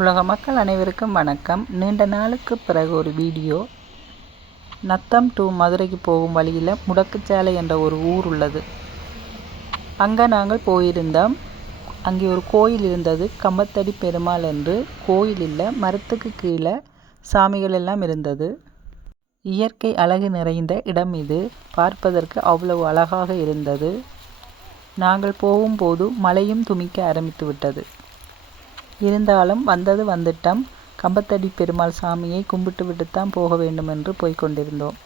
உலக மக்கள் அனைவருக்கும் வணக்கம். நீண்ட நாளுக்கு பிறகு ஒரு வீடியோ. நத்தம் டு மதுரைக்கு போகும் வழியில் முடக்குச்சாலை என்ற ஒரு ஊர் உள்ளது. அங்கே நாங்கள் போயிருந்தோம். அங்கே ஒரு கோயில் இருந்தது. கம்பத்தடி பெருமாள் என்று கோயில் இல்லை மரத்துக்கு கீழே சாமிகள் எல்லாம் இருந்தது. இயற்கை அழகு நிறைந்த இடம் இது. பார்ப்பதற்கு அவ்வளவு அழகாக இருந்தது. நாங்கள் போகும்போது மழையும் துமிக்க ஆரம்பித்து விட்டது. இருந்தாலும் வந்தது வந்துட்டோம். கம்பத்தடி பெருமாள் சாமியை கும்பிட்டு விட்டுத்தான் போக வேண்டும் என்று போய்க் கொண்டிருந்தோம்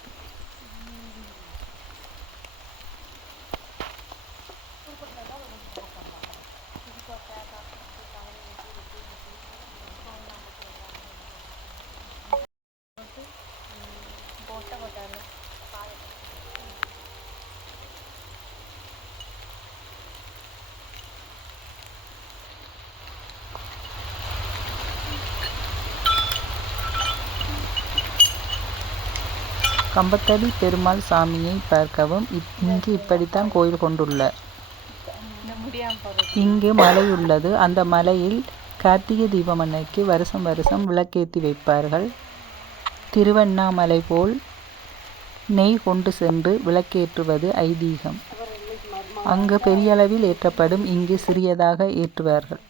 கம்பத்தடி பெருமாள் சாமியை பார்க்கவும் இங்கு இப்படித்தான் கோயில் கொண்டுள்ள. இங்கு மலை உள்ளது. அந்த மலையில் கார்த்திகை தீபம் அன்னைக்கு வருஷம் வருஷம் விளக்கேற்றி வைப்பார்கள். திருவண்ணாமலை போல் நெய் கொண்டு சென்று விளக்கேற்றுவது ஐதீகம். அங்கு பெரிய அளவில் ஏற்றப்படும் இங்கு சிறியதாக ஏற்றுவார்கள்.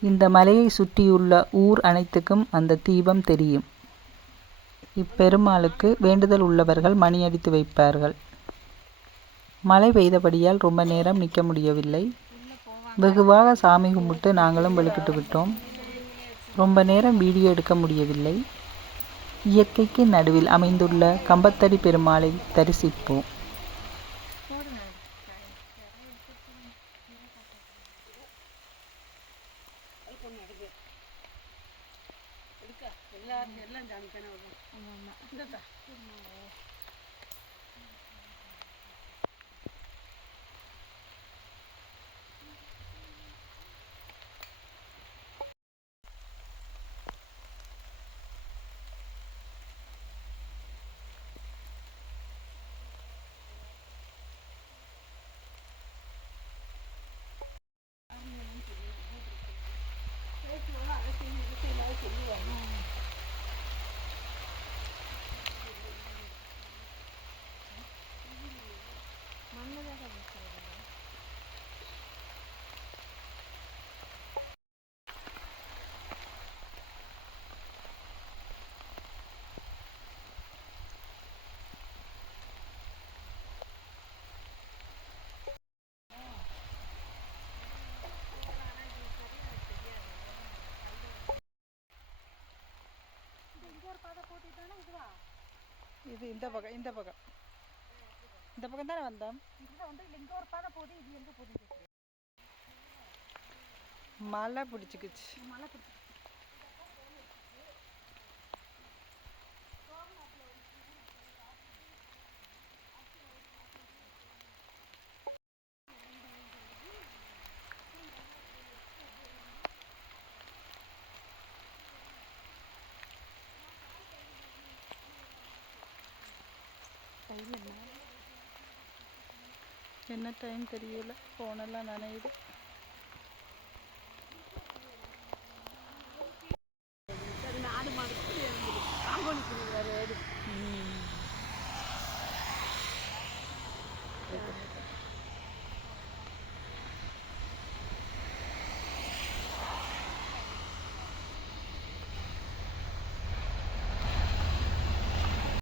இந்த மலையை சுற்றியுள்ள ஊர் அனைத்துக்கும் அந்த தீபம் தெரியும். இப்பெருமாளுக்கு வேண்டுதல் உள்ளவர்கள் மணி அடித்து வைப்பார்கள். மழை பெய்தபடியால் ரொம்ப நேரம் நிற்க முடியவில்லை. வெகுவாக சாமி கும்பிட்டு நாங்களும் வெளுக்கிட்டு விட்டோம். ரொம்ப நேரம் வீடியோ எடுக்க முடியவில்லை. இயற்கைக்கு நடுவில் அமைந்துள்ள கம்பத்தடி பெருமாளை தரிசிப்போம். எல்லாரும் எல்லாம் ஜாமிக்கான வரும் இந்த இது இந்த பக்கம் இந்த பக்கம். இந்த பக்கம் தானே வந்தோம்? மழை பிடிச்சிக்கிச்சு. என்ன? டைம் தெரியல? ஃபோனெல்லாம் நனையுது.